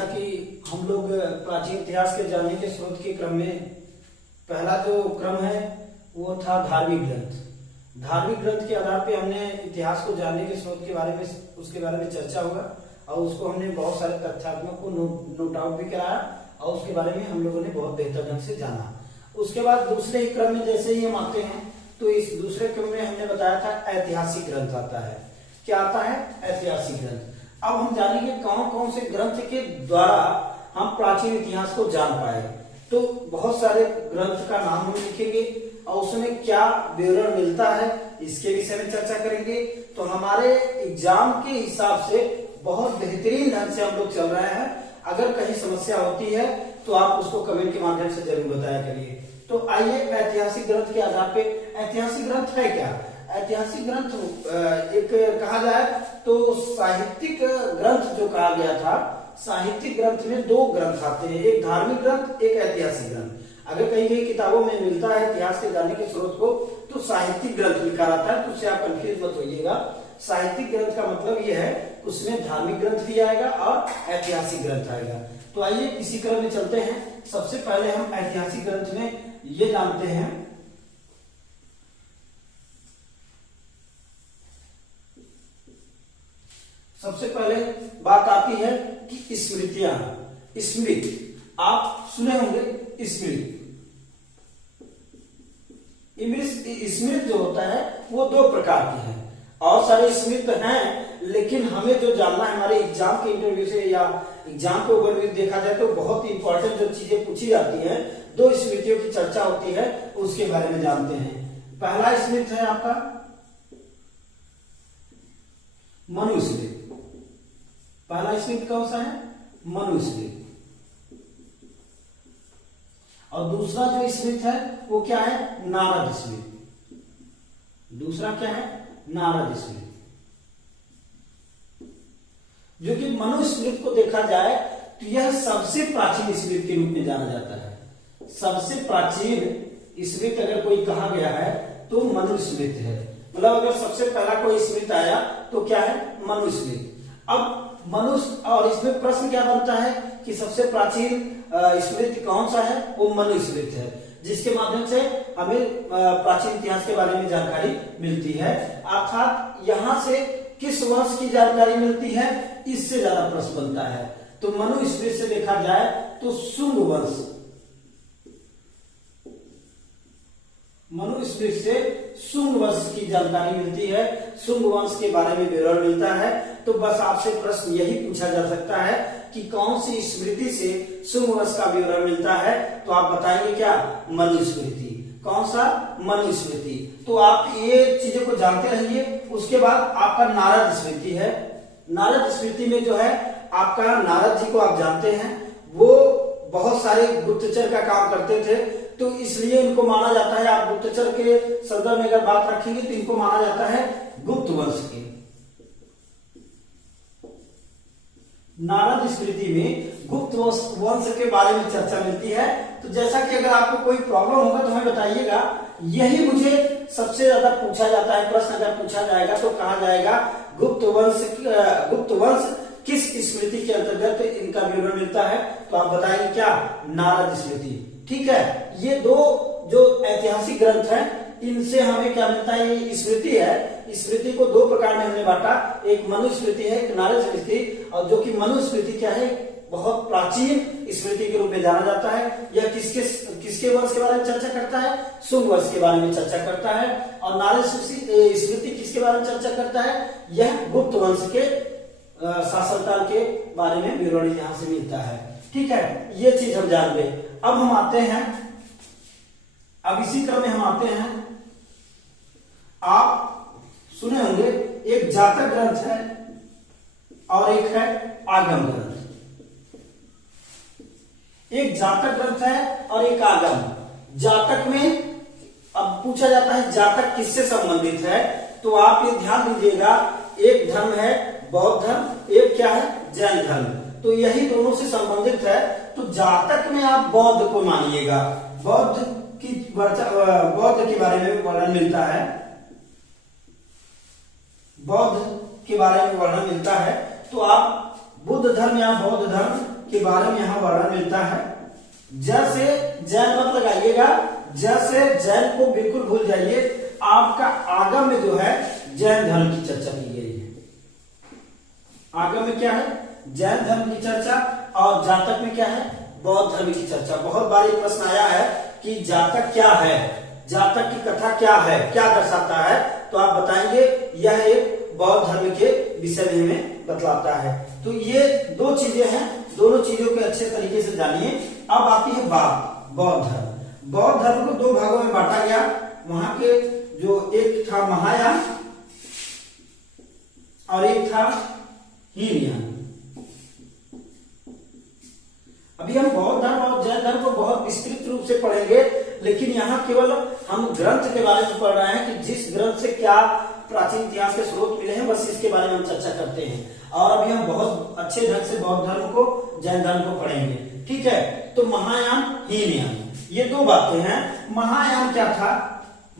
जैसा कि हम लोग प्राचीन इतिहास के जानने के स्रोत के क्रम में पहला जो क्रम है वो था धार्मिक ग्रंथ। धार्मिक ग्रंथ के आधार पे हमने इतिहास को जानने के स्रोत के बारे में उसके बारे में चर्चा हुआ और उसको हमने बहुत सारे तथ्यात्मक को नोट आउट भी कराया और उसके बारे में हम लोगों ने बहुत बेहतर ढंग से जाना। उसके बाद दूसरे क्रम में जैसे ही हम आते हैं तो इस दूसरे क्रम में हमने बताया था ऐतिहासिक ग्रंथ आता है। क्या आता है? ऐतिहासिक ग्रंथ। अब हम जानेंगे कौन कौन से ग्रंथ के द्वारा हम प्राचीन इतिहास को जान पाए। तो बहुत सारे ग्रंथ का नाम हम लिखेंगे और उसमें क्या विवरण मिलता है इसके विषय में चर्चा करेंगे। तो हमारे एग्जाम के हिसाब से बहुत बेहतरीन ढंग से हम लोग चल रहे हैं। अगर कहीं समस्या होती है तो आप उसको कमेंट के माध्यम से जरूर बताया करिए। तो आइए ऐतिहासिक ग्रंथ के आधार पे, ऐतिहासिक ग्रंथ है क्या? ऐतिहासिक ग्रंथ एक कहा जाए तो साहित्यिक ग्रंथ जो कहा गया था, साहित्यिक ग्रंथ में दो ग्रंथ आते हैं, एक धार्मिक ग्रंथ, एक ऐतिहासिक ग्रंथ। अगर कहीं कहीं किताबों में मिलता है इतिहास के जानने के स्रोत को तो साहित्यिक ग्रंथ लिखा रहता है, तो उससे आप कंफ्यूज मत होइएगा। साहित्यिक ग्रंथ का मतलब यह है उसमें धार्मिक ग्रंथ भी आएगा और ऐतिहासिक ग्रंथ आएगा। तो आइए इसी क्रम में चलते हैं। सबसे पहले हम ऐतिहासिक ग्रंथ में ये जानते हैं सबसे पहले बात आती है कि स्मृतियां। स्मृति आप सुने होंगे, स्मृति। स्मृति जो होता है वो दो प्रकार की है और सारे स्मृति हैं, लेकिन हमें जो जानना है हमारे एग्जाम के इंटरव्यू से या एग्जाम के ओवरव्यू देखा जाए तो बहुत ही इंपॉर्टेंट जो चीजें पूछी जाती हैं, दो स्मृतियों की चर्चा होती है, उसके बारे में जानते हैं। पहला स्मृति है आपका मनुस्मृति। पहला स्मृति कौन सा है? मनुस्मृति। और दूसरा जो स्मृति है वो क्या है? नारद स्मृति। दूसरा क्या है? नारद स्मृति। जो कि मनुस्मृति को देखा जाए तो यह सबसे प्राचीन स्मृति के रूप में जाना जाता है। सबसे प्राचीन स्मृति अगर कोई कहा गया है तो मनुस्मृति है। मतलब अगर सबसे पहला कोई स्मृति आया तो क्या है? मनुस्मृति। अब मनुष्य, और इसमें प्रश्न क्या बनता है कि सबसे प्राचीन स्मृति कौन सा है? वो मनुस्मृति है, जिसके माध्यम से हमें प्राचीन इतिहास के बारे में जानकारी मिलती है। अर्थात यहाँ से किस वंश की जानकारी मिलती है, इससे ज्यादा प्रश्न बनता है। तो मनुस्मृति से देखा जाए तो शुंग वंश, मनुस्मृति से शुंग वंश की जानकारी मिलती है, शुंग वंश के बारे में विवरण मिलता है। तो बस आपसे प्रश्न यही पूछा जा सकता है कि कौन सी स्मृति से शुंग वंश का विवरण मिलता है, तो आप बताएंगे क्या? मनुस्मृति। कौन सा? मनुस्मृति। तो आप ये चीजों को जानते रहिए। उसके बाद आपका नारद स्मृति है। नारद स्मृति में जो है आपका नारद जी को आप जानते हैं, वो बहुत सारे गुप्तचर का काम करते थे, तो इसलिए इनको माना जाता है, आप गुप्तचर के संदर्भ में अगर बात रखेंगे तो इनको माना जाता है गुप्त वंश के। नारद स्मृति में गुप्त वंश के बारे में चर्चा मिलती है। तो जैसा कि अगर आपको कोई प्रॉब्लम होगा तो हमें बताइएगा। यही मुझे सबसे ज्यादा पूछा जाता है, प्रश्न अगर पूछा जाएगा तो कहा जाएगा गुप्त वंश किस स्मृति के अंतर्गत इनका विवरण मिलता है, तो आप बताएंगे क्या? नारद स्मृति। ठीक है। ये दो जो ऐतिहासिक ग्रंथ हैं इनसे हमें क्या मिलता है? ये स्मृति है। स्मृति को दो प्रकार में हमने बांटा, एक मनुस्मृति है, एक नारद स्मृति। और जो कि मनुस्मृति क्या है? बहुत प्राचीन स्मृति के रूप में जाना जाता है। यह किसके वंश के बारे में चर्चा करता है? शुंग वंश के बारे में चर्चा करता है। और नारद स्मृति किसके बारे में चर्चा करता है? यह गुप्त वंश के शासनकाल के बारे में विवरण यहाँ से मिलता है। ठीक है, ये चीज हम जान गए। अब हम आते हैं, अब इसी क्रम में हम आते हैं, आप सुने होंगे एक जातक ग्रंथ है और एक है आगम ग्रंथ। एक जातक ग्रंथ है और एक आगम। जातक में अब पूछा जाता है जातक किससे संबंधित है, तो आप ये ध्यान दीजिएगा, एक धर्म है बौद्ध धर्म, एक क्या है? जैन धर्म। तो यही दोनों से संबंधित है। तो जातक में आप बौद्ध को मानिएगा। बौद्ध के बारे में वर्णन मिलता है, बौद्ध के बारे में वर्णन मिलता है। तो आप बुद्ध धर्म या बौद्ध धर्म के बारे में यहाँ वर्णन मिलता है। ज से जैन मत लगाइएगा, ज से जैन को बिल्कुल भूल जाइए। आपका आगम में जो है जैन धर्म की चर्चा की गई है। आगम में क्या है? जैन धर्म की चर्चा, और जातक में क्या है? बौद्ध धर्म की चर्चा। बहुत बार ये प्रश्न आया है कि जातक क्या है, जातक की कथा क्या है, क्या दर्शाता है, तो आप बताएंगे यह एक बौद्ध धर्म के विषय में हमें बतलाता है। तो ये दो चीजें हैं, दोनों चीजों के अच्छे तरीके से जानिए। अब आती है बात बौद्ध धर्म। बौद्ध धर्म को दो भागों में बांटा गया। वहां के जो एक था महायान और एक था हीनयान। अभी हम बौद्ध धर्म और जैन धर्म को बहुत विस्तृत रूप से पढ़ेंगे, लेकिन यहाँ केवल हम ग्रंथ के बारे में पढ़ रहे हैं कि जिस ग्रंथ से क्या प्राचीन इतिहास के स्रोत मिले हैं, बस इसके बारे में हम चर्चा करते हैं। और अभी हम बहुत अच्छे ढंग से बौद्ध धर्म को, जैन धर्म को पढ़ेंगे। ठीक है, तो महायान, हीनयान, ये दो बातें हैं। महायान क्या था?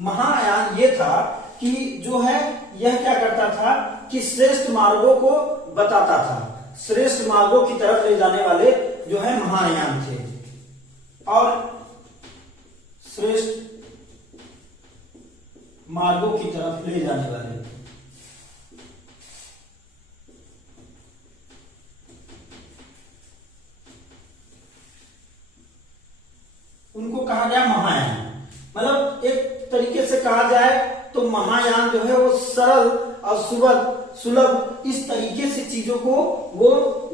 महायान ये था कि जो है यह क्या करता था कि श्रेष्ठ मार्गों को बताता था। श्रेष्ठ मार्गों की तरफ ले जाने वाले जो है महायान थे, और श्रेष्ठ मार्गों की तरफ ले जाने वाले उनको कहा गया महायान। मतलब एक तरीके से कहा जाए तो महायान जो है वो सरल और सुलभ इस तरीके से चीजों को वो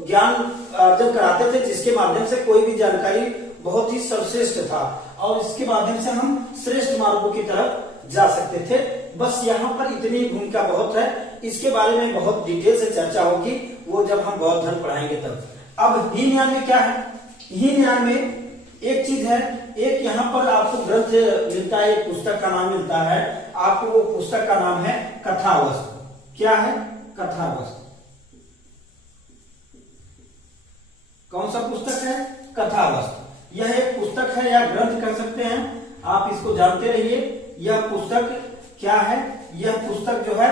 ज्ञान अर्जन कराते थे, जिसके माध्यम से कोई भी जानकारी बहुत ही सर्वश्रेष्ठ था, और इसके माध्यम से हम श्रेष्ठ मार्गों की तरफ जा सकते थे। बस यहाँ पर इतनी भूमिका बहुत है, इसके बारे में बहुत डिटेल से चर्चा होगी, वो जब हम बौद्ध धर्म पढ़ाएंगे तब। अब हीनयान में क्या है? हीनयान में एक चीज है, एक यहाँ पर आपको ग्रंथ मिलता है, एक पुस्तक का नाम मिलता है आपको। वो पुस्तक का नाम है कथावस्तु। क्या है? कथावस्तु। कौन सा पुस्तक है? कथावस्तु। यह एक पुस्तक है या ग्रंथ कह सकते हैं, आप इसको जानते रहिए। यह पुस्तक क्या है? यह पुस्तक जो है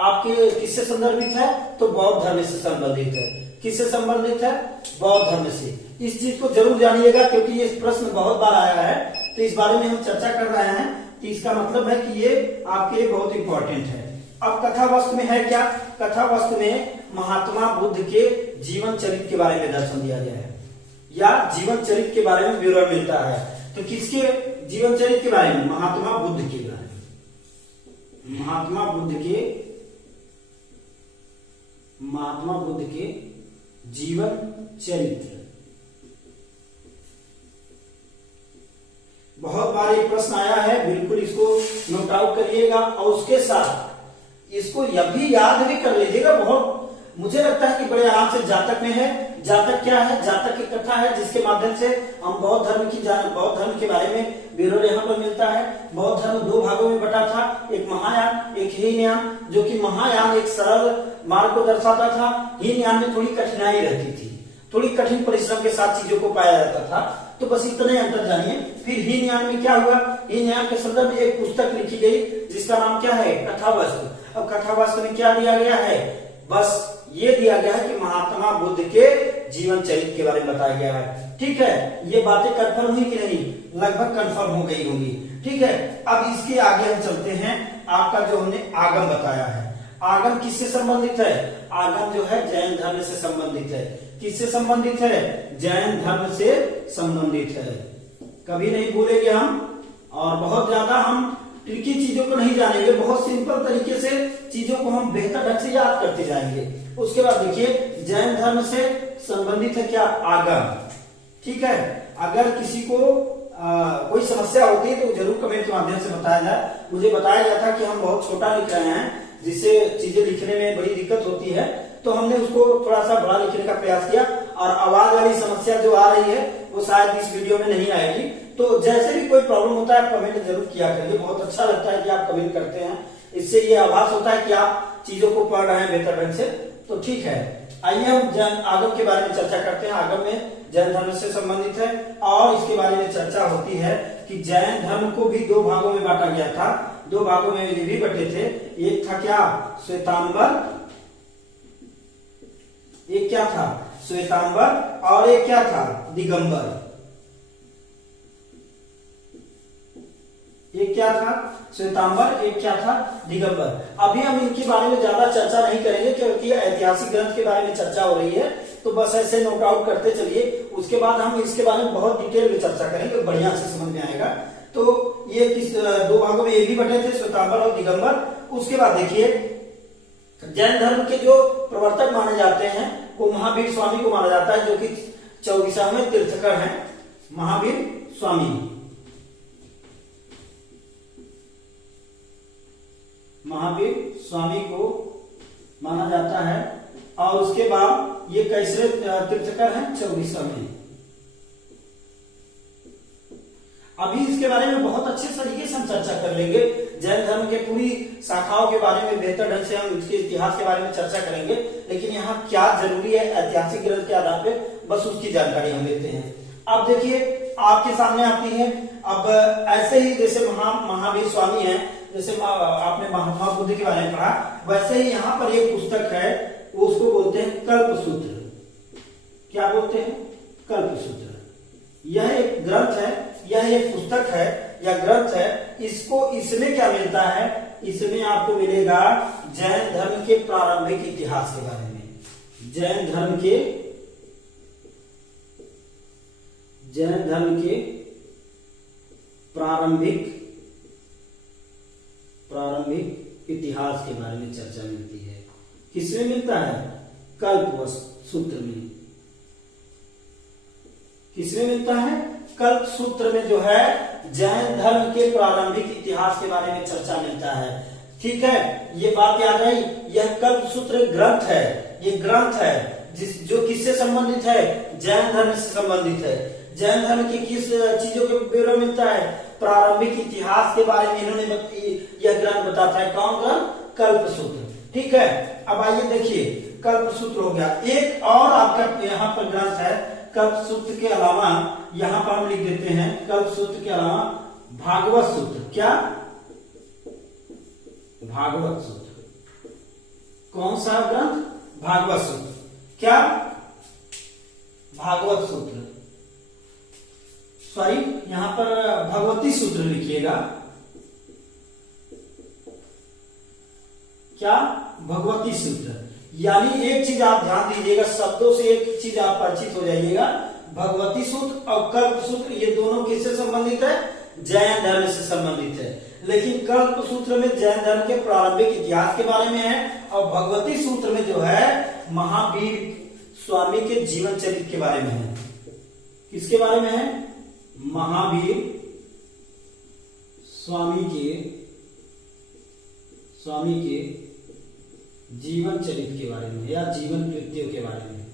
आपके किससे संदर्भित है? तो बौद्ध धर्म से संबंधित है। किससे संबंधित है? बौद्ध धर्म से। इस चीज को जरूर जानिएगा, क्योंकि ये प्रश्न बहुत बार आया है, तो इस बारे में हम चर्चा कर रहे हैं कि इसका मतलब है कि ये आपके लिए बहुत इंपॉर्टेंट है। अब कथावस्तु में है क्या? कथावस्तु में महात्मा बुद्ध के जीवन चरित्र के बारे में दर्शन दिया गया है, या जीवन चरित्र के बारे में विवरण मिलता है। तो किसके जीवन चरित्र के बारे में? महात्मा बुद्ध के बारे में। महात्मा बुद्ध के जीवन चरित्र। बहुत बार ये प्रश्न आया है, बिल्कुल इसको नोट आउट करिएगा, और उसके साथ इसको यह भी याद भी कर लीजिएगा। बहुत मुझे लगता है कि बड़े आराम से जातक में है। जातक क्या है? जातक की कथा है, जिसके माध्यम से हम बौद्ध धर्म के बारे में विवरण यहाँ पर मिलता है। बौद्ध धर्म दो भागों में बटा था, एक महायान, एक हीनयान। जो कि महायान एक सरल मार्ग को दर्शाता था, हीनयान में थोड़ी कठिनाई रहती थी, थोड़ी कठिन परिश्रम के साथ चीजों को पाया जाता था। तो बस इतने अंतर जानिए। फिर हीनयान में क्या हुआ? हीनयान के संदर्भ में एक पुस्तक लिखी गई जिसका नाम क्या है? कथावस्तु। अब कथावस्तु में क्या दिया गया है? बस ये दिया गया है कि महात्मा बुद्ध के जीवन चरित्र के बारे में बताया गया है। ठीक है, ये बातें कंफर्म हुई कि नहीं? लगभग कंफर्म हो गई होंगी। ठीक है, अब इसके आगे हम चलते हैं। आपका जो हमने आगम बताया है, आगम किससे संबंधित है? आगम जो है जैन धर्म से संबंधित है। किससे संबंधित है? जैन धर्म से संबंधित है। कभी नहीं भूलेंगे हम, और बहुत ज्यादा हम ट्रिकी चीजों को नहीं जानेंगे, बहुत सिंपल तरीके से चीजों को हम बेहतर ढंग से याद करते जाएंगे। उसके बाद देखिए, जैन धर्म से संबंधित है क्या? आगम। ठीक है, अगर किसी को कोई समस्या होती है तो जरूर कमेंट के माध्यम से बताया जाए। मुझे बताया गया था कि हम बहुत छोटा लिख रहे हैं, जिससे चीजें लिखने में बड़ी दिक्कत होती है, तो हमने उसको थोड़ा सा बड़ा लिखने का प्रयास किया। और आवाज वाली समस्या जो आ रही है वो शायद इस वीडियो में नहीं आएगी। तो जैसे भी कोई प्रॉब्लम होता है कमेंट जरूर किया करिए। बहुत अच्छा लगता है कि आप कमेंट करते हैं, इससे ये आभास होता है कि आप चीजों को पढ़ रहे हैं बेहतर ढंग से। तो ठीक है, आइए हम जैन आगम के बारे में चर्चा करते हैं। आगम में जैन धर्म से संबंधित है, और इसके बारे में चर्चा होती है कि जैन धर्म को भी दो भागों में बांटा गया था। दो भागों में ये भी बटे थे। एक था क्या? श्वेतांबर। एक क्या था? श्वेतांबर और एक क्या था, दिगंबर। एक क्या था, श्वेतांबर, एक क्या था, दिगंबर। अभी हम इनके बारे में ज्यादा चर्चा नहीं करेंगे क्योंकि ऐतिहासिक ग्रंथ के बारे में चर्चा हो रही है, तो बस ऐसे नोट आउट करते चलिए। उसके बाद हम इसके बारे में बहुत डिटेल में चर्चा करेंगे, बढ़िया से समझ में आएगा। तो ये किस दो भागों में ये भी बटे थे, श्वेतांबर और दिगंबर। उसके बाद देखिए जैन धर्म के जो प्रवर्तक माने जाते हैं वो महावीर स्वामी को माना जाता है, जो कि 24वें तीर्थंकर हैं, महावीर स्वामी। महावीर स्वामी को माना जाता है। और उसके बाद ये कैसे तीर्थंकर हैं, 24वें। अभी इसके बारे में बहुत अच्छे तरीके से हम चर्चा कर लेंगे। जैन धर्म के पूरी शाखाओं के बारे में बेहतर ढंग से हम उसके इतिहास के बारे में चर्चा करेंगे, लेकिन यहाँ क्या जरूरी है ऐतिहासिक ग्रंथ के आधार पे, बस उसकी जानकारी हम लेते हैं। अब देखिए आपके सामने आती है, अब ऐसे ही जैसे महावीर स्वामी है, जैसे आपने महात्मा बुद्ध के बारे में पढ़ा, वैसे ही यहाँ पर एक पुस्तक है, उसको बोलते हैं कल्पसूत्र। क्या बोलते हैं, कल्पसूत्र। यह एक ग्रंथ है, यह एक पुस्तक है या ग्रंथ है। इसको इसमें क्या मिलता है, इसमें आपको मिलेगा जैन धर्म के प्रारंभिक इतिहास के बारे में, जैन धर्म के प्रारंभिक इतिहास के बारे में चर्चा मिलती है। किसमें मिलता है, कल्पसूत्र में। किसमें मिलता है, कल्पसूत्र में जो है जैन धर्म के प्रारंभिक इतिहास के बारे में चर्चा मिलता है। ठीक है, ये बात याद आई। यह कल्पसूत्र ग्रंथ है, ये ग्रंथ है जो किससे संबंधित है, जैन धर्म से संबंधित है। जैन धर्म की किस चीजों के विवरण मिलता है, प्रारंभिक इतिहास के बारे में इन्होंने यह ग्रंथ बताता है। कौन ग्रंथ, कल्पसूत्र। ठीक है, अब आइए देखिए, कल्पसूत्र हो गया। एक और आपका यहाँ पर ग्रंथ है, कल्पसूत्र के अलावा यहाँ पर हम लिख देते हैं, कल्पसूत्र के अलावा भागवत सूत्र। क्या, भागवत सूत्र। कौन सा ग्रंथ, भागवत सूत्र। क्या, भागवत सूत्र, सॉरी यहां पर भगवती सूत्र लिखिएगा। क्या, भगवती सूत्र। यानी एक चीज आप ध्यान दीजिएगा, शब्दों से एक चीज आप परिचित हो जाइएगा, भगवती सूत्र और कल्प सूत्र ये दोनों किससे संबंधित है, जैन धर्म से संबंधित है। लेकिन कल्प सूत्र में जैन धर्म के प्रारंभिक इतिहास के बारे में है, और भगवती सूत्र में जो है महावीर स्वामी के जीवन चरित्र के बारे में है। किसके बारे में है, महावीर स्वामी के जीवन चरित्र के बारे में या जीवन कृत्यों के बारे में।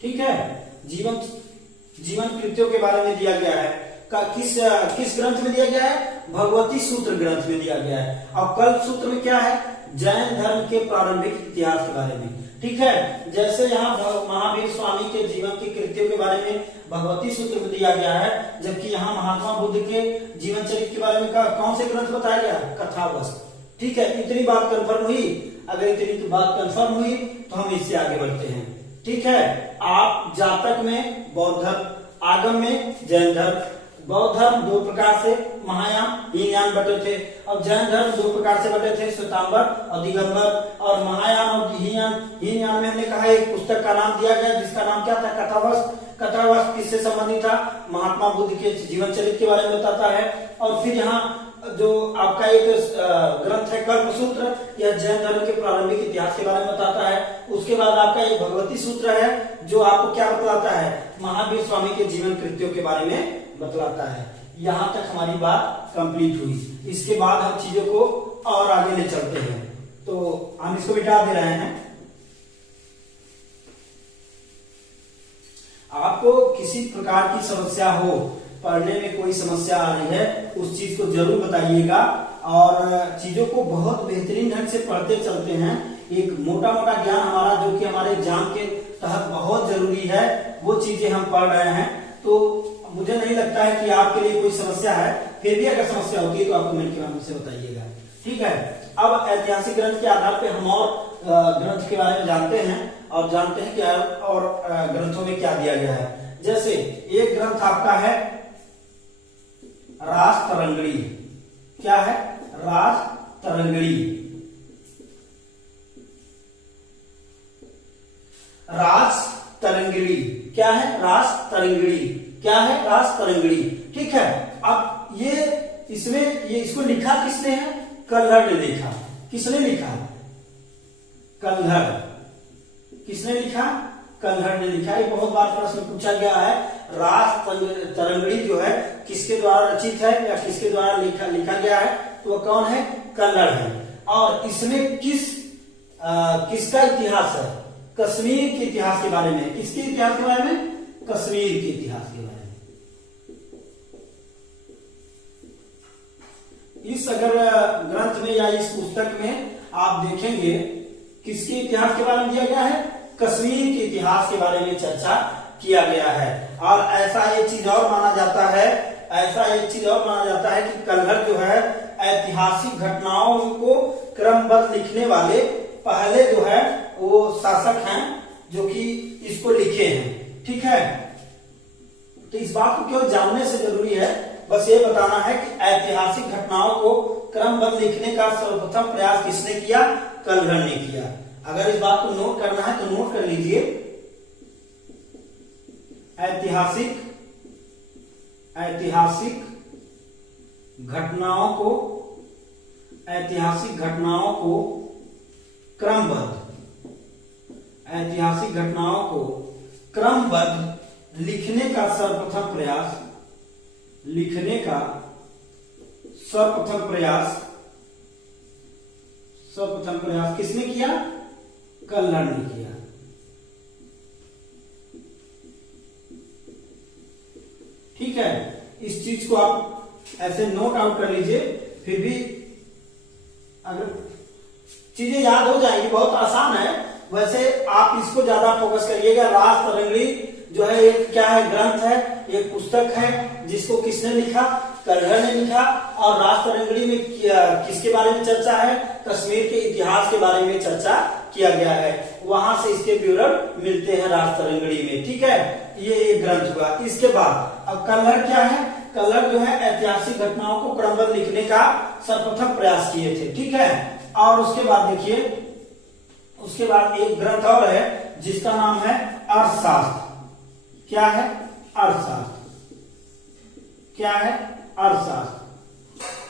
ठीक है, जीवन कृत्यों के बारे में दिया गया है। किस ग्रंथ में दिया गया है, भगवती सूत्र ग्रंथ में दिया गया है। और कल्प सूत्र में क्या है, जैन धर्म के प्रारंभिक इतिहास के बारे में। ठीक है, जैसे यहाँ महावीर स्वामी के जीवन के कृत्यों के बारे में भगवती सूत्र में दिया गया है, जबकि यहाँ महात्मा बुद्ध के जीवन चरित्र के बारे में कौन से ग्रंथ बताया गया, कथावस्तु। ठीक है, इतनी बात कंफर्म हुई। अगर इतनी बात कंफर्म हुई तो हम इससे आगे बढ़ते हैं। ठीक है, आप जातक में बौद्ध धर्म, आगम में जैन धर्म। बौद्ध धर्म दो प्रकार से, महायान हीनयान बटे थे, और जैन धर्म दो प्रकार से बटे थे, श्वेतांबर और दिगंबर। और महायान और हीनयान में हमने कहा एक पुस्तक का नाम दिया गया जिसका नाम क्या था, कथावस्तु। कथावस्तु किससे संबंधित था, महात्मा बुद्ध के जीवन चरित्र के बारे में बताता है। और फिर यहाँ जो आपका एक ग्रंथ है कल्पसूत्र, यह जैन धर्म के प्रारंभिक इतिहास के बारे में बताता है। उसके बाद आपका एक भगवती सूत्र है जो आपको क्या बतलाता है, महावीर स्वामी के जीवन कृत्यों के बारे में बतलाता है। यहां तक हमारी बात कंप्लीट हुई। इसके बाद हम चीजों को और आगे ले चलते हैं, तो हम इसको मिटा दे रहे हैं। आपको किसी प्रकार की समस्या हो, पढ़ने में कोई समस्या आ रही है, उस चीज को जरूर बताइएगा। और चीजों को बहुत बेहतरीन ढंग से पढ़ते चलते हैं। एक मोटा मोटा ज्ञान हमारा जो कि हमारे एग्जाम के तहत बहुत जरूरी है, वो चीजें हम पढ़ रहे हैं। तो मुझे नहीं लगता है कि आपके लिए कोई समस्या है। फिर भी अगर समस्या होती है तो आप कमेंट के माध्यम से बताइएगा। ठीक है। अब ऐतिहासिक ग्रंथ के आधार पे हम और ग्रंथ के बारे में जानते हैं और जानते हैं कि और ग्रंथों में क्या दिया गया है। जैसे एक ग्रंथ आपका है राज तरंगिणी। क्या है? राज तरंगिणी। राज तरंगिणी क्या है? राज तरंगिणी क्या है? राज तरंगिणी। ठीक है। अब ये इसको लिखा किसने है? कल्हड़ ने लिखा। किसने लिखा? कल्हड़। किसने लिखा? कल्हड़ ने लिखा। ये बहुत बार प्रश्न पूछा गया है। राज तरंगिणी जो है किसके द्वारा रचित है या किसके द्वारा लिखा गया है? तो वो कौन है? कल्हड़ है। और इसमें किसका इतिहास है? कश्मीर के इतिहास के बारे में। किसके इतिहास के बारे में? कश्मीर के इतिहास के बारे में। इस अगर ग्रंथ में या इस पुस्तक में आप देखेंगे किसके इतिहास के बारे में दिया गया है? कश्मीर के इतिहास के बारे में चर्चा किया गया है। और ऐसा एक चीज और माना जाता है कि कल्हड़ जो है ऐतिहासिक घटनाओं को क्रमबद्ध लिखने वाले पहले जो है वो शासक हैं जो कि इसको लिखे हैं। ठीक है। तो इस बात को केवल जानने से जरूरी है, बस ये बताना है कि ऐतिहासिक घटनाओं को क्रमबद्ध लिखने का सर्वप्रथम प्रयास किसने किया? कल्हड़ ने किया। अगर इस बात को नोट करना है तो नोट कर लीजिए। ऐतिहासिक घटनाओं को क्रमबद्ध लिखने का सर्वप्रथम प्रयास किसने किया? कल्हड़ ने किया। ठीक है। इस चीज को आप ऐसे नोट आउट कर लीजिए। फिर भी अगर चीजें याद हो जाएंगी, बहुत आसान है। वैसे आप इसको ज्यादा फोकस करिएगा। राज तरंगिणी जो है एक क्या है? ग्रंथ है, एक पुस्तक है जिसको किसने लिखा? कल्हड़ ने लिखा। और राज तरंगिणी में किसके बारे में चर्चा है? कश्मीर के इतिहास के बारे में चर्चा किया गया है। वहां से इसके विवरण मिलते हैं राज तरंगिणी में। ठीक है। ये एक ग्रंथ हुआ। इसके बाद अब कल्हड़ क्या है? कल्हड़ जो है ऐतिहासिक घटनाओं को क्रमबद्ध लिखने का सर्वप्रथम प्रयास किए थे। ठीक है। और उसके बाद देखिए, उसके बाद एक ग्रंथ और है जिसका नाम है अर्थशास्त्र। क्या है? अर्थशास्त्र। क्या है? अर्थशास्त्र।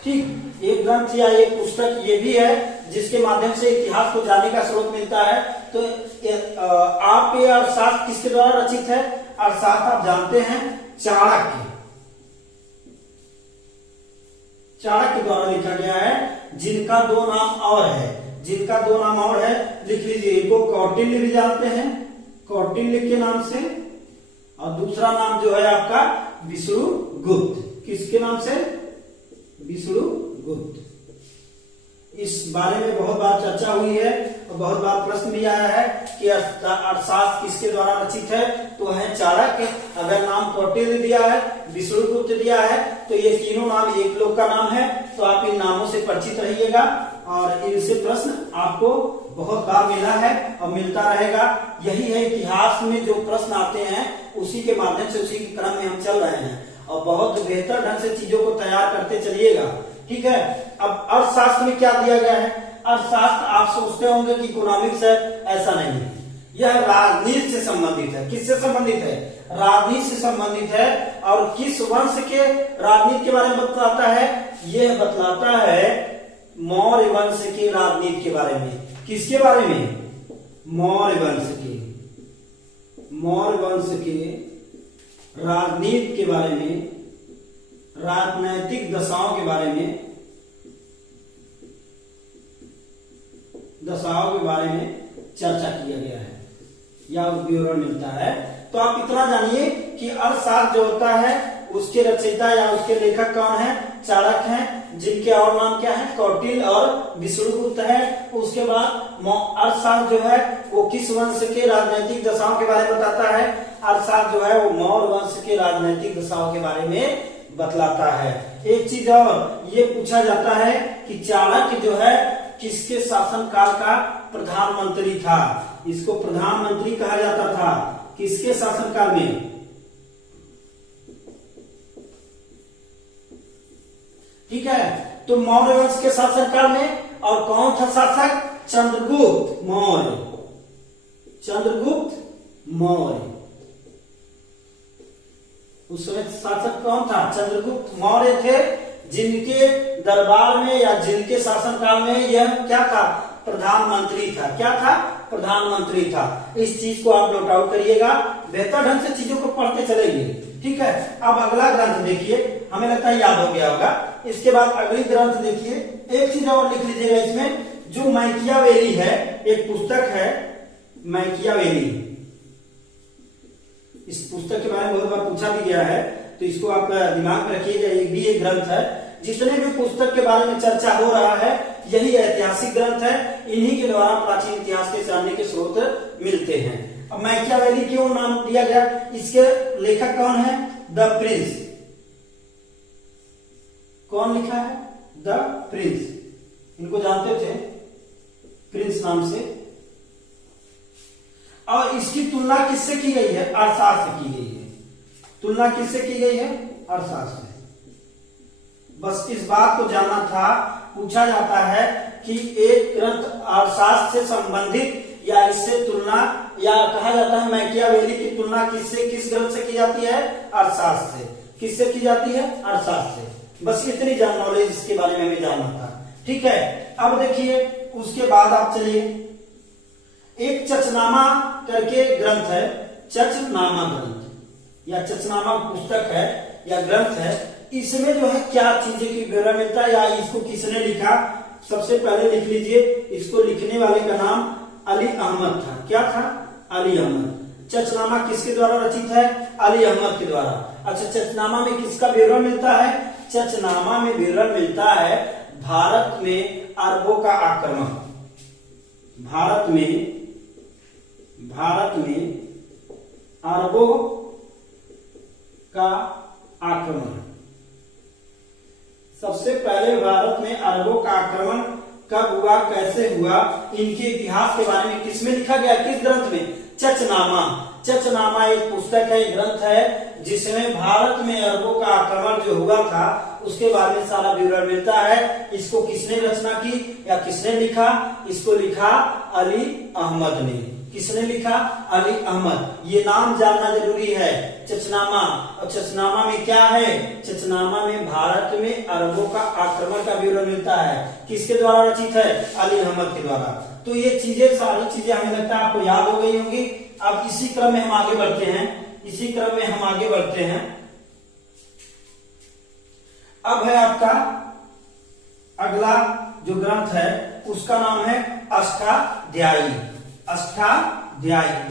ठीक। एक ग्रंथ या एक पुस्तक ये भी है जिसके माध्यम से इतिहास को जानने का स्रोत मिलता है। तो आप ये अर्थशास्त्र किसके द्वारा रचित है? अर्थशास्त्र आप जानते हैं चाणक्य द्वारा लिखा गया है, जिनका दो नाम और है। लिख लीजिए। इनको कौटिल्य भी जानते हैं, कौटिल्य के नाम से। और दूसरा नाम जो है आपका विष्णुगुप्त। किसके नाम से? विष्णुगुप्त। इस बारे में बहुत बार चर्चा हुई है और बहुत बार प्रश्न भी आया है कि अर्थशास्त्र किसके द्वारा रचित है? तो है चाणक्य। अगर नाम कौटिल्य दिया है, विष्णुगुप्त दिया है, तो ये तीनों नाम एक लोग का नाम है। तो आप इन नामों से परिचित रहिएगा और इनसे प्रश्न आपको बहुत बार मिला है और मिलता रहेगा। यही है इतिहास में जो प्रश्न आते हैं, उसी के माध्यम से, उसी के क्रम में हम चल रहे हैं और बहुत बेहतर ढंग से चीजों को तैयार करते चलिएगा। ठीक है। अब अर्थशास्त्र में क्या दिया गया है? अर्थशास्त्र आप सोचते होंगे कि इकोनॉमिक्स है, ऐसा नहीं है। यह राजनीति से संबंधित है। किससे संबंधित है? राजनीति से संबंधित है। और किस वंश के राजनीति के बारे में बतलाता है? यह बतलाता है मौर्य वंश के राजनीति के बारे में। किसके बारे में? मौर्य वंश के राजनीति के बारे में, राजनैतिक दशाओं के बारे में चर्चा किया गया है या विवरण मिलता है। तो आप इतना जानिए कि अर्थशास्त्र जो होता है उसके रचयिता या उसके लेखक कौन है? चाणक्य हैं, जिनके और नाम क्या है? कौटिल्य और विष्णुगुप्त है। उसके बाद अर्थशास्त्र जो है वो किस वंश के राजनैतिक दशाओं के बारे में बताता है? अर्थशास्त्र जो है वो मौर्य वंश के राजनैतिक दशाओं के बारे में बतलाता है। एक चीज और ये पूछा जाता है कि चाणक्य जो है किसके शासनकाल का प्रधानमंत्री था। इसको प्रधानमंत्री कहा जाता था किसके शासनकाल में। ठीक है, तो मौर्य वंश के शासनकाल में। और कौन था शासक? चंद्रगुप्त मौर्य। चंद्रगुप्त मौर्य उस समय शासक कौन था? चंद्रगुप्त मौर्य थे, जिनके दरबार में या जिनके शासनकाल में यह क्या था? प्रधानमंत्री था। क्या था? प्रधानमंत्री था। इस चीज को आप नोट आउट करिएगा, बेहतर ढंग से चीजों को पढ़ते चलेंगे। ठीक है, अब अगला ग्रंथ देखिए, हमें लगता है याद हो गया होगा। इसके बाद अगली ग्रंथ देखिए, एक चीज और लिख लीजिएगा इसमें, जो मैकियावेली है, एक पुस्तक है मैकियावेली। इस पुस्तक के बारे में बहुत बार पूछा भी गया है, तो इसको आप दिमाग में रखिएगा। ये भी एक ग्रंथ है। जितने भी पुस्तक के बारे में चर्चा हो रहा है, यही ऐतिहासिक ग्रंथ है। इन्हीं के द्वारा प्राचीन इतिहास के जानने के स्रोत मिलते हैं। अब मैकियावेली क्यों नाम दिया गया? इसके लेखक कौन है? The Prince. कौन लिखा है? The Prince. इनको जानते थे प्रिंस नाम से। और इसकी तुलना किससे की गई है? अरसास से की गई है। तुलना किससे की गई है? अरसास से। बस इस बात को जानना था। पूछा जाता है कि एक ग्रंथ अरसास से संबंधित या इससे तुलना, या कहा जाता है मैकियावेली की तुलना किससे, किस ग्रंथ से की जाती है? अरसास से। किससे की जाती है? अरसास से। बस इतनी नॉलेज इसके बारे में हमें जानना था। ठीक है, अब देखिए उसके बाद आप चलिए, एक चचनामा करके ग्रंथ है। चचनामा ग्रंथ या चचनामा पुस्तक है या ग्रंथ है। इसमें जो है क्या चीजें की विवरण मिलता है, या इसको किसने लिखा? सबसे पहले लिख लीजिए, इसको लिखने वाले का नाम अली अहमद था। क्या था? अली अहमद। चचनामा किसके द्वारा रचित है? अली अहमद के द्वारा। अच्छा, चचनामा में किसका विवरण मिलता है? चचनामा में विवरण मिलता है भारत में अरबों का आक्रमण। भारत में अरबों का आक्रमण। सबसे पहले भारत में अरबों का आक्रमण कब हुआ, कैसे हुआ, इनके इतिहास के बारे में किसमें लिखा गया? किस ग्रंथ में? चचनामा। चचनामा एक पुस्तक है, एक ग्रंथ है, जिसमें भारत में अरबों का आक्रमण जो हुआ था उसके बारे में सारा विवरण मिलता है। इसको किसने रचना की या किसने लिखा? इसको लिखा अली अहमद ने। किसने लिखा? अली अहमद। ये नाम जानना जरूरी है। चचनामा। और चचनामा में क्या है? चचनामा में भारत में अरबों का आक्रमण का विवरण मिलता है। किसके द्वारा रचित है? अली अहमद के द्वारा। तो ये चीजें, सारी चीजें हमें लगता है आपको याद हो गई होंगी। अब इसी क्रम में हम आगे बढ़ते हैं। अब है आपका अगला जो ग्रंथ है, उसका नाम है अष्टाध्यायी। अष्टाध्यायी।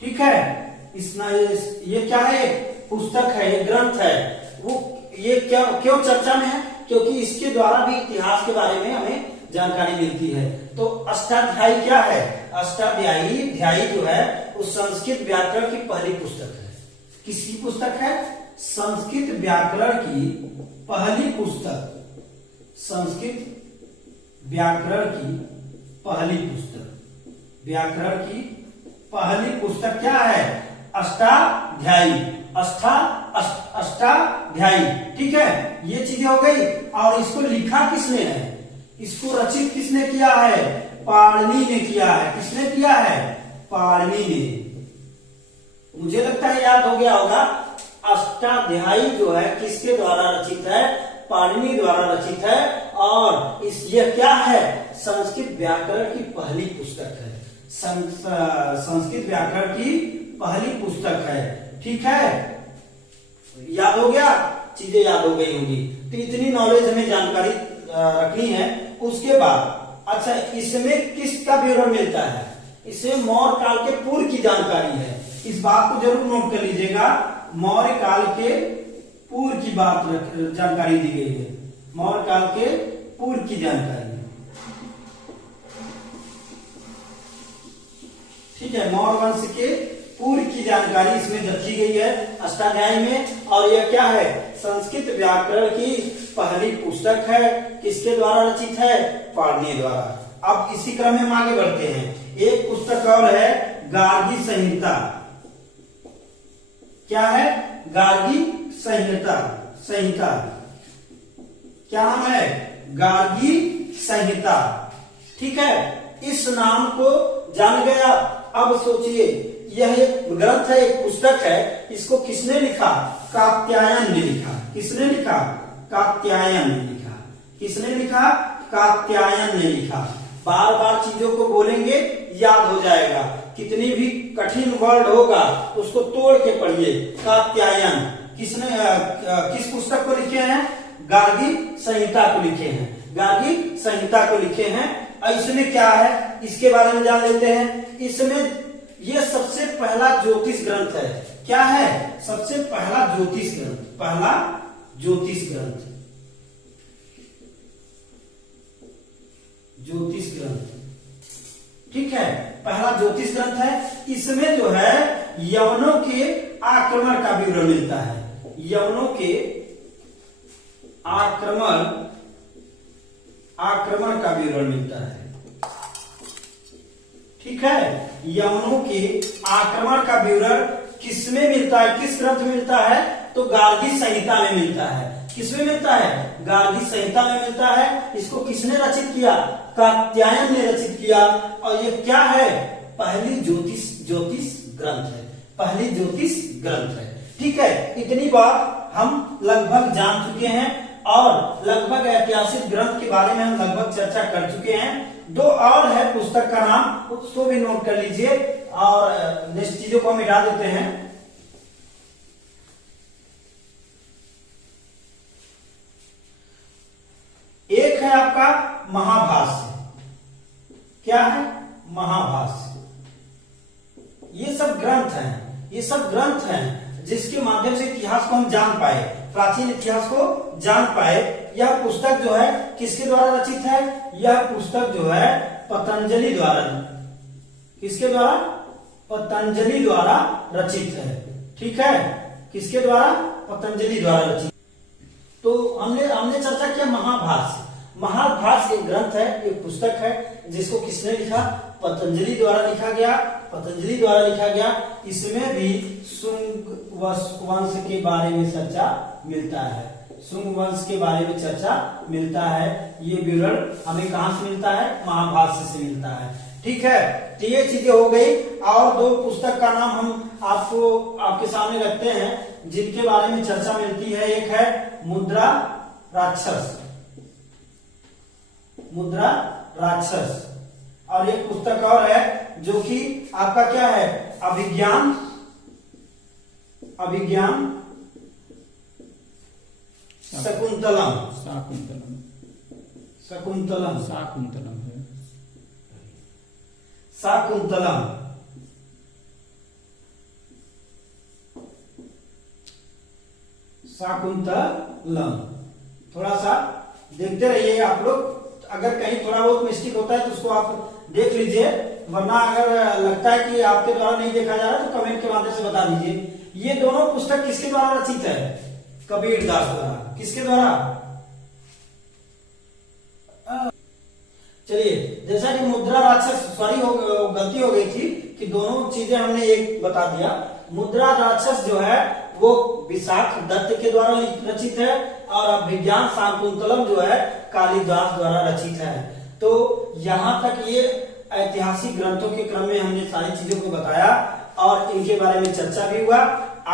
ठीक है, ये क्या है? पुस्तक है, ये ग्रंथ है। वो ये क्यों चर्चा में है? क्योंकि इसके द्वारा भी इतिहास के बारे में हमें जानकारी मिलती है। तो अष्टाध्यायी क्या है? अष्टाध्यायी जो है वो संस्कृत व्याकरण की पहली पुस्तक है। किसकी पुस्तक है? संस्कृत व्याकरण की पहली पुस्तक। संस्कृत व्याकरण की पहली पुस्तक। व्याकरण की पहली पुस्तक क्या है? अष्टाध्यायी। अष्टाध्यायी। ठीक है, ये चीजें हो गई। और इसको लिखा किसने है? इसको रचित किसने किया है? पाणिनि ने किया है। किसने किया है? पाणिनि ने। मुझे लगता है याद हो गया होगा। अष्टाध्यायी जो है किसके द्वारा रचित है? पाणिनि द्वारा रचित है। और ये क्या है? संस्कृत व्याकरण की पहली पुस्तक है। संस्कृत व्याकरण की पहली पुस्तक है। ठीक है, याद हो गया? चीजें याद हो गई होंगी। तो इतनी नॉलेज हमें जानकारी रखनी है। उसके बाद अच्छा, इसमें किसका विवरण मिलता है? इसमें मौर्य काल के पूर्व की जानकारी है। इस बात को जरूर नोट कर लीजिएगा। मौर्य काल के पूर्व की जानकारी दी गई है। मौर्य काल के पूर्व की जानकारी। ठीक है, मौर्य वंश के पूर्व की जानकारी इसमें दर्ज की गई है अष्टाध्यायी में। और यह क्या है, संस्कृत व्याकरण की पहली पुस्तक है। किसके द्वारा रचित है, पाणिनि द्वारा। अब इसी क्रम में हम आगे बढ़ते हैं। एक पुस्तक और है गार्गी संहिता। क्या है, गार्गी संहिता। संहिता क्या नाम है, गार्गी संहिता। ठीक है, इस नाम को जान गया। अब सोचिए, यह एक ग्रंथ है, एक पुस्तक है। इसको किसने लिखा, कात्यायन ने लिखा। किसने लिखा, कात्यायन ने लिखा। किसने लिखा, कात्यायन ने लिखा। बार बार चीजों को बोलेंगे, याद हो जाएगा। कितनी भी कठिन वर्ड होगा उसको तोड़ के पढ़िए। कात्यायन किसने किस पुस्तक को लिखे हैं, गार्गी संहिता को लिखे हैं। गार्गी संहिता को लिखे हैं। इसमें क्या है, इसके बारे में जान लेते हैं। इसमें यह सबसे पहला ज्योतिष ग्रंथ है। क्या है, सबसे पहला ज्योतिष ग्रंथ। पहला ज्योतिष ग्रंथ, ज्योतिष ग्रंथ। ठीक है, पहला ज्योतिष ग्रंथ है। इसमें जो है यवनों के आक्रमण का विवरण मिलता है। यवनों के आक्रमण का विवरण मिलता है। ठीक है, यवनों के आक्रमण का विवरण किसमें मिलता है, किस ग्रंथ में मिलता है, तो गार्गी संहिता में मिलता है। किसमें मिलता है, गार्गी संहिता में मिलता है। इसको किसने रचित किया, कात्यायन ने रचित किया। और ये क्या है, पहली ज्योतिष ग्रंथ है। पहली ज्योतिष ग्रंथ है। ठीक है, इतनी बात हम लगभग जान चुके हैं और लगभग ऐतिहासिक ग्रंथ के बारे में हम लगभग चर्चा कर चुके हैं। दो और है पुस्तक का नाम, उसको भी नोट कर लीजिए और नेक्स्ट चीजों को हम मिटा देते हैं। एक है आपका महाभाष्य। क्या है, महाभाष्य। ये सब ग्रंथ हैं, ये सब ग्रंथ हैं जिसके माध्यम से इतिहास को हम जान पाए, प्राचीन इतिहास को जान पाए। यह पुस्तक जो है किसके द्वारा रचित है, यह पुस्तक जो है पतंजलि द्वारा। किसके द्वारा, पतंजलि द्वारा रचित है। ठीक है, किसके द्वारा, पतंजलि द्वारा रचित। तो हमने चर्चा किया महाभाष्य। महाभाष्य एक ग्रंथ है, एक पुस्तक है जिसको किसने लिखा, पतंजलि द्वारा लिखा गया। पतंजलि द्वारा लिखा गया। इसमें भी शुंग वंश के बारे में चर्चा मिलता है। शुंग वंश के बारे में चर्चा मिलता है। ये विवरण हमें कहां से मिलता है, महाभाष्य से मिलता है। ठीक है, तो ये चीजें हो गई। और दो पुस्तक का नाम हम आपको आपके सामने रखते हैं जिनके बारे में चर्चा मिलती है। एक है मुद्रा राक्षस, मुद्रा राक्षस। और एक पुस्तक और है जो कि आपका क्या है, अभिज्ञान, अभिज्ञान शकुंतलम। शाकुंतलम, शकुंतलम, शाकुंतलम है। शाकुंतलम। शाकुंतलम। थोड़ा सा देखते रहिए आप लोग। अगर कहीं थोड़ा बहुत मिस्टेक होता है तो उसको आप देख लीजिए, वरना अगर लगता है कि आपके द्वारा नहीं देखा जा रहा तो कमेंट के माध्यम से बता दीजिए। ये दोनों पुस्तक किसके द्वारा रचित है, कबीर दास द्वारा। किसके द्वारा, चलिए, जैसा कि मुद्रा राक्षस, सॉरी गलती हो गई थी कि दोनों चीजें हमने एक बता दिया। मुद्रा राक्षस जो है वो विशाख दत्त के द्वारा रचित है और अभिज्ञान शाकुंतलम जो है कालिदास द्वारा रचित है। तो यहाँ तक ये ऐतिहासिक ग्रंथों के क्रम में हमने सारी चीजों को बताया और इनके बारे में चर्चा भी हुआ।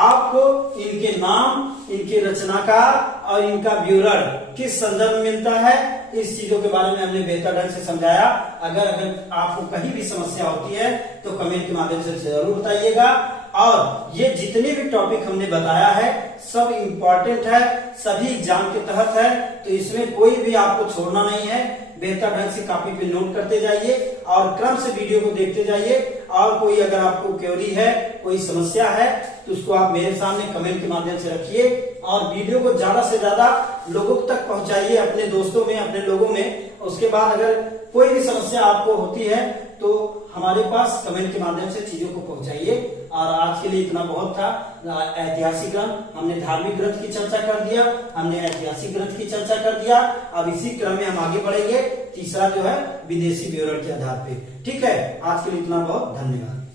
आपको इनके नाम, इनके रचनाकार और इनका विवरण किस संदर्भ में मिलता है, इस चीजों के बारे में हमने बेहतर ढंग से समझाया। अगर आपको कहीं भी समस्या होती है तो कमेंट के माध्यम से जरूर बताइएगा। और ये जितने भी टॉपिक हमने बताया है सब इम्पोर्टेंट है, सभी एग्जाम के तहत है, तो इसमें कोई भी आपको छोड़ना नहीं है। बेहतर ढंग से कॉपी पे नोट करते जाइए और क्रम से वीडियो को देखते जाइए। और कोई अगर आपको क्वेरी है, कोई समस्या है तो उसको आप मेरे सामने कमेंट के माध्यम से रखिए और वीडियो को ज्यादा से ज्यादा लोगों तक पहुंचाइए, अपने दोस्तों में, अपने लोगों में। उसके बाद अगर कोई भी समस्या आपको होती है तो हमारे पास कमेंट के माध्यम से चीजों को पहुंचाइए और आज के लिए इतना बहुत था। ऐतिहासिक ग्रंथ, हमने धार्मिक ग्रंथ की चर्चा कर दिया, हमने ऐतिहासिक ग्रंथ की चर्चा कर दिया। अब इसी क्रम में हम आगे बढ़ेंगे, तीसरा जो है विदेशी विवरण के आधार पे। ठीक है, आज के लिए इतना बहुत, धन्यवाद।